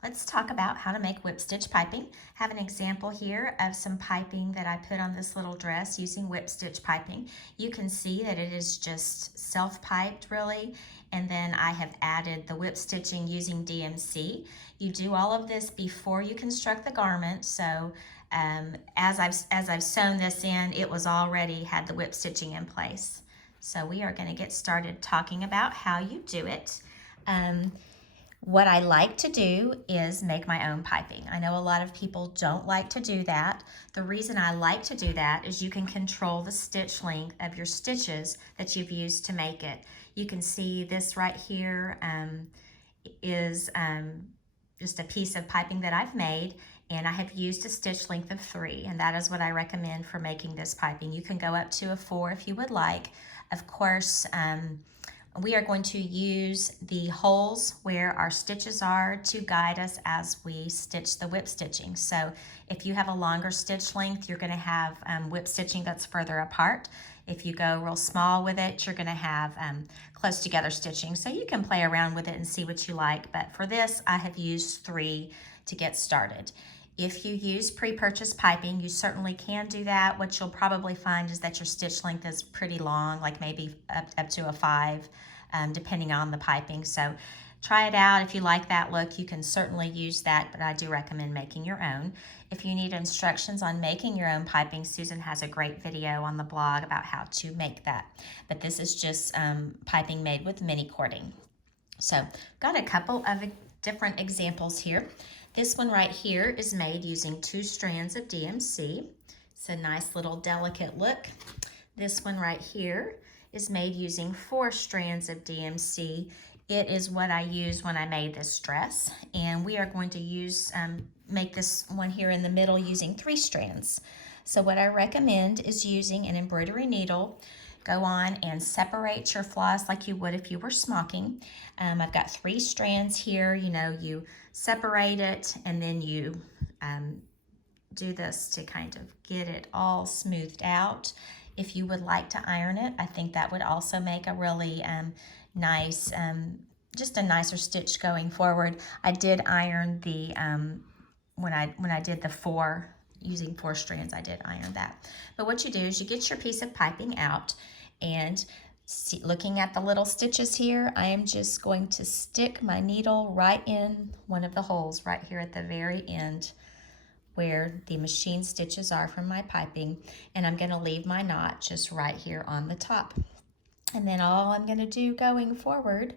Let's talk about how to make whip stitch piping. I have an example here of some piping that I put on this little dress using whip stitch piping. You can see that it is just self-piped really, and then I have added the whip stitching using DMC. You do all of this before you construct the garment, so as I've sewn this in, it was already had the whip stitching in place. So we are going to get started talking about how you do it. What I like to do is make my own piping. I know a lot of people don't like to do that. The reason I like to do that is you can control the stitch length of your stitches that you've used to make it. You can see this right here is just a piece of piping that I've made, and I have used a stitch length of 3, and that is what I recommend for making this piping. You can go up to a 4 if you would like. Of course, we are going to use the holes where our stitches are to guide us as we stitch the whip stitching. So if you have a longer stitch length, you're going to have whip stitching that's further apart. If you go real small with it, you're going to have close together stitching. So you can play around with it and see what you like. But for this, I have used 3 to get started. If you use pre-purchased piping, you certainly can do that. What you'll probably find is that your stitch length is pretty long, like maybe up to a 5, depending on the piping. So try it out. If you like that look, you can certainly use that, but I do recommend making your own. If you need instructions on making your own piping, Susan has a great video on the blog about how to make that. But this is just piping made with mini cording. So got a couple of different examples here. This one right here is made using 2 strands of DMC. It's a nice little delicate look. This one right here is made using 4 strands of DMC. It is what I used when I made this dress, and we are going to use make this one here in the middle using 3 strands. So what I recommend is using an embroidery needle. Go on and separate your floss like you would if you were smocking. I've got 3 strands here. You know, you separate it and then you do this to kind of get it all smoothed out. If you would like to iron it, I think that would also make a really nice, just a nicer stitch going forward. I did iron the, when I did the 4, using 4 strands, I did iron that. But what you do is you get your piece of piping out, and see, looking at the little stitches here, I am just going to stick my needle right in one of the holes right here at the very end where the machine stitches are from my piping, and I'm going to leave my knot just right here on the top. And then all I'm going to do going forward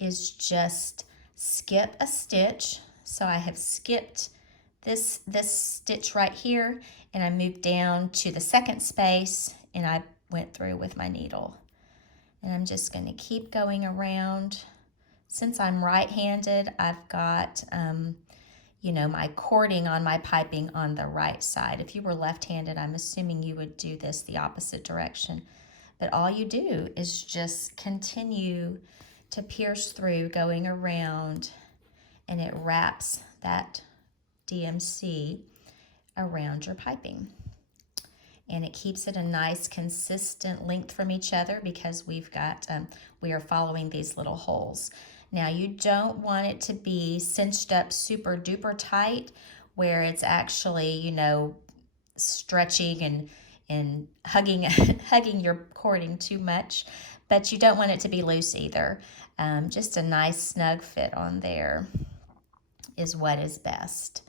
is just skip a stitch. So I have skipped this stitch right here, and I moved down to the second space, and I went through with my needle. And I'm just going to keep going around. Since I'm right-handed, I've got you know, my cording on my piping on the right side. If you were left-handed, I'm assuming you would do this the opposite direction. But all you do is just continue to pierce through, going around, and it wraps that DMC around your piping. And it keeps it a nice consistent length from each other because we've got, we are following these little holes. Now you don't want it to be cinched up super duper tight where it's actually, you know, stretching and hugging, hugging your cording too much, but you don't want it to be loose either. Just a nice snug fit on there is what is best.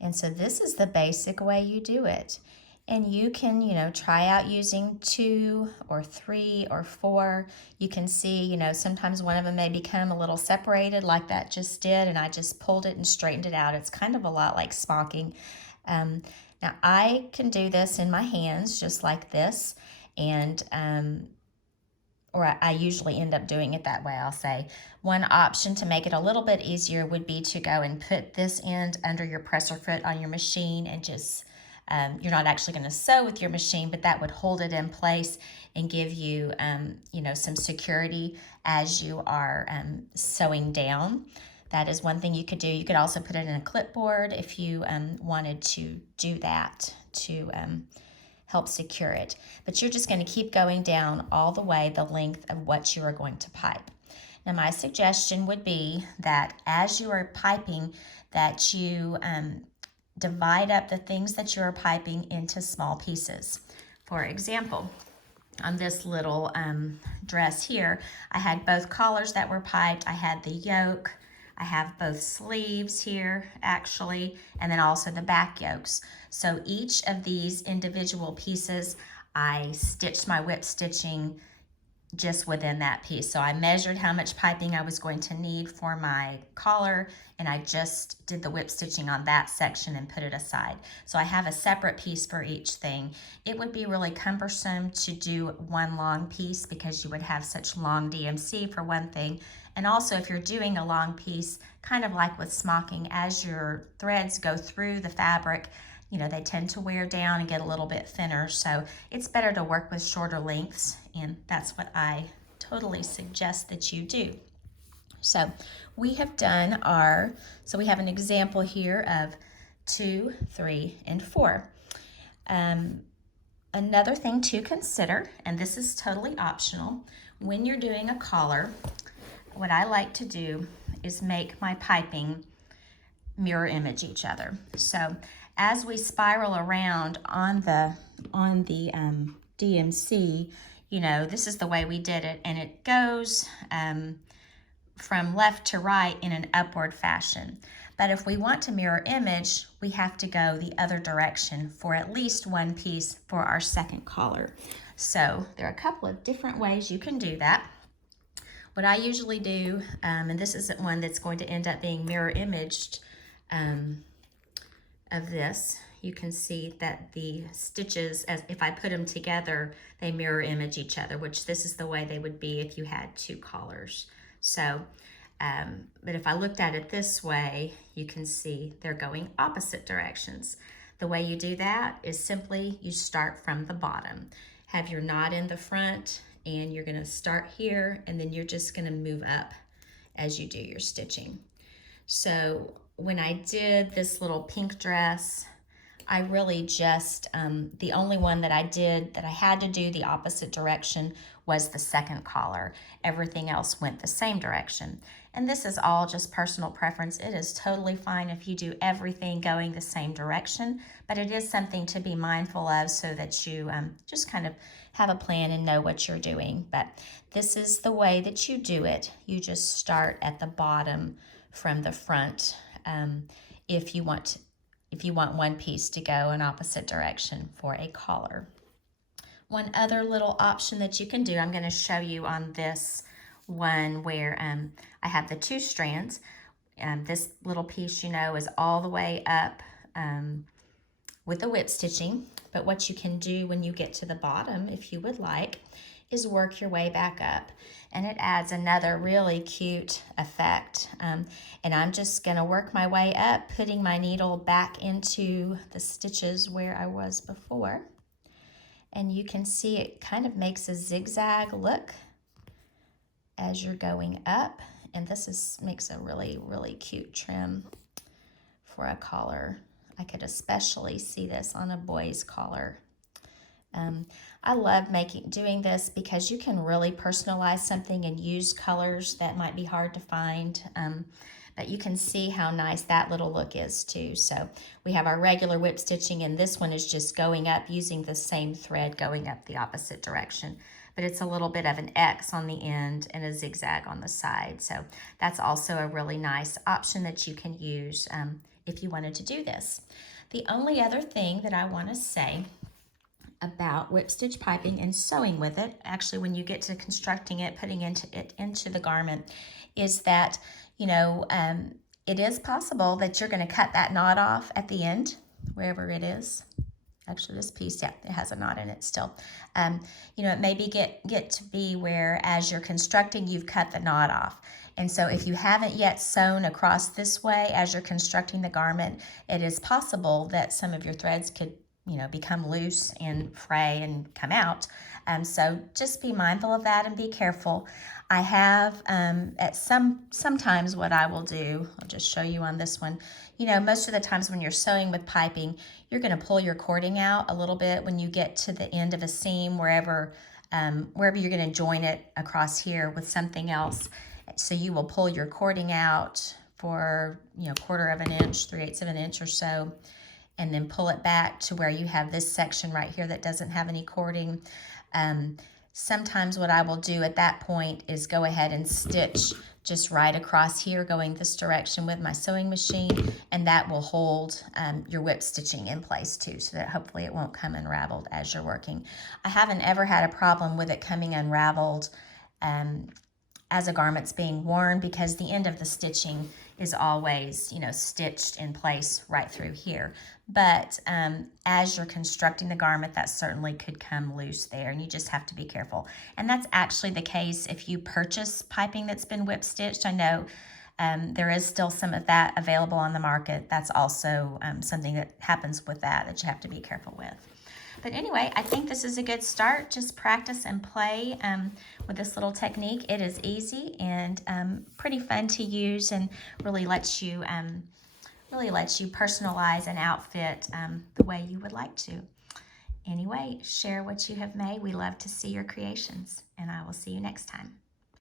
And so this is the basic way you do it. And you can, you know, try out using 2 or 3 or 4. You can see, you know, sometimes one of them may become a little separated like that just did, and I just pulled it and straightened it out. It's kind of a lot like smocking. Now I can do this in my hands just like this, and or I usually end up doing it that way, I'll say. One option to make it a little bit easier would be to go and put this end under your presser foot on your machine and just you're not actually going to sew with your machine, but that would hold it in place and give you, you know, some security as you are sewing down. That is one thing you could do. You could also put it in a clipboard if you wanted to do that to help secure it. But you're just going to keep going down all the way the length of what you are going to pipe. Now my suggestion would be that as you are piping, that you divide up the things that you are piping into small pieces. For example, on this little dress here, I had both collars that were piped, I had the yoke, I have both sleeves here actually, and then also the back yokes. So each of these individual pieces, I stitched my whip stitching just within that piece. So I measured how much piping I was going to need for my collar, and I just did the whip stitching on that section and put it aside. So I have a separate piece for each thing. It would be really cumbersome to do one long piece because you would have such long DMC for one thing. And also if you're doing a long piece, kind of like with smocking, as your threads go through the fabric, you know, they tend to wear down and get a little bit thinner. So it's better to work with shorter lengths, and that's what I totally suggest that you do. So we have done so we have an example here of 2, 3, and 4. Another thing to consider, and this is totally optional, when you're doing a collar, what I like to do is make my piping mirror image each other. So as we spiral around on the DMC, you know, this is the way we did it, and it goes from left to right in an upward fashion. But if we want to mirror image, we have to go the other direction for at least one piece for our second collar. So there are a couple of different ways you can do that. What I usually do, and this isn't one that's going to end up being mirror imaged of this, you can see that the stitches, as if I put them together, they mirror image each other, which this is the way they would be if you had two collars. So, but if I looked at it this way, you can see they're going opposite directions. The way you do that is simply you start from the bottom. Have your knot in the front, and you're gonna start here, and then you're just gonna move up as you do your stitching. So when I did this little pink dress, I really just, the only one that I did that I had to do the opposite direction was the second collar. Everything else went the same direction. And this is all just personal preference. It is totally fine if you do everything going the same direction, but it is something to be mindful of so that you just kind of have a plan and know what you're doing. But this is the way that you do it. You just start at the bottom from the front if you want one piece to go in opposite direction for a collar. One other little option that you can do, I'm going to show you on this one where I have the two strands. This little piece, you know, is all the way up with the whip stitching. But what you can do when you get to the bottom, if you would like, is work your way back up. And it adds another really cute effect. And I'm just gonna work my way up, putting my needle back into the stitches where I was before. And you can see it kind of makes a zigzag look as you're going up. And this makes a really, really cute trim for a collar. I could especially see this on a boy's collar. I love doing this because you can really personalize something and use colors that might be hard to find. But you can see how nice that little look is too. So we have our regular whip stitching, and this one is just going up using the same thread going up the opposite direction. But it's a little bit of an X on the end and a zigzag on the side. So that's also a really nice option that you can use if you wanted to do this. The only other thing that I want to say about whip stitch piping and sewing with it, actually when you get to constructing it, putting it into the garment, is that, you know, it is possible that you're going to cut that knot off at the end, wherever it is. Actually, this piece, yeah, it has a knot in it still. You know, it maybe get to be where as you're constructing, you've cut the knot off. And so if you haven't yet sewn across this way as you're constructing the garment, it is possible that some of your threads could, you know, become loose and fray and come out. So just be mindful of that and be careful. I have sometimes what I will do, I'll just show you on this one. You know, most of the times when you're sewing with piping, you're going to pull your cording out a little bit when you get to the end of a seam, wherever you're going to join it across here with something else. So you will pull your cording out for, 1/4 of an inch, 3/8 of an inch or so, and then pull it back to where you have this section right here that doesn't have any cording. Sometimes what I will do at that point is go ahead and stitch just right across here going this direction with my sewing machine, and that will hold your whip stitching in place too, so that hopefully it won't come unraveled as you're working. I haven't ever had a problem with it coming unraveled as a garment's being worn, because the end of the stitching is always, stitched in place right through here. But as you're constructing the garment, that certainly could come loose there, and you just have to be careful. And that's actually the case if you purchase piping that's been whip stitched. I know there is still some of that available on the market. That's also something that happens with that you have to be careful with. But anyway, I think this is a good start. Just practice and play with this little technique. It is easy and pretty fun to use, and really lets you personalize an outfit the way you would like to. Anyway, share what you have made. We love to see your creations, and I will see you next time.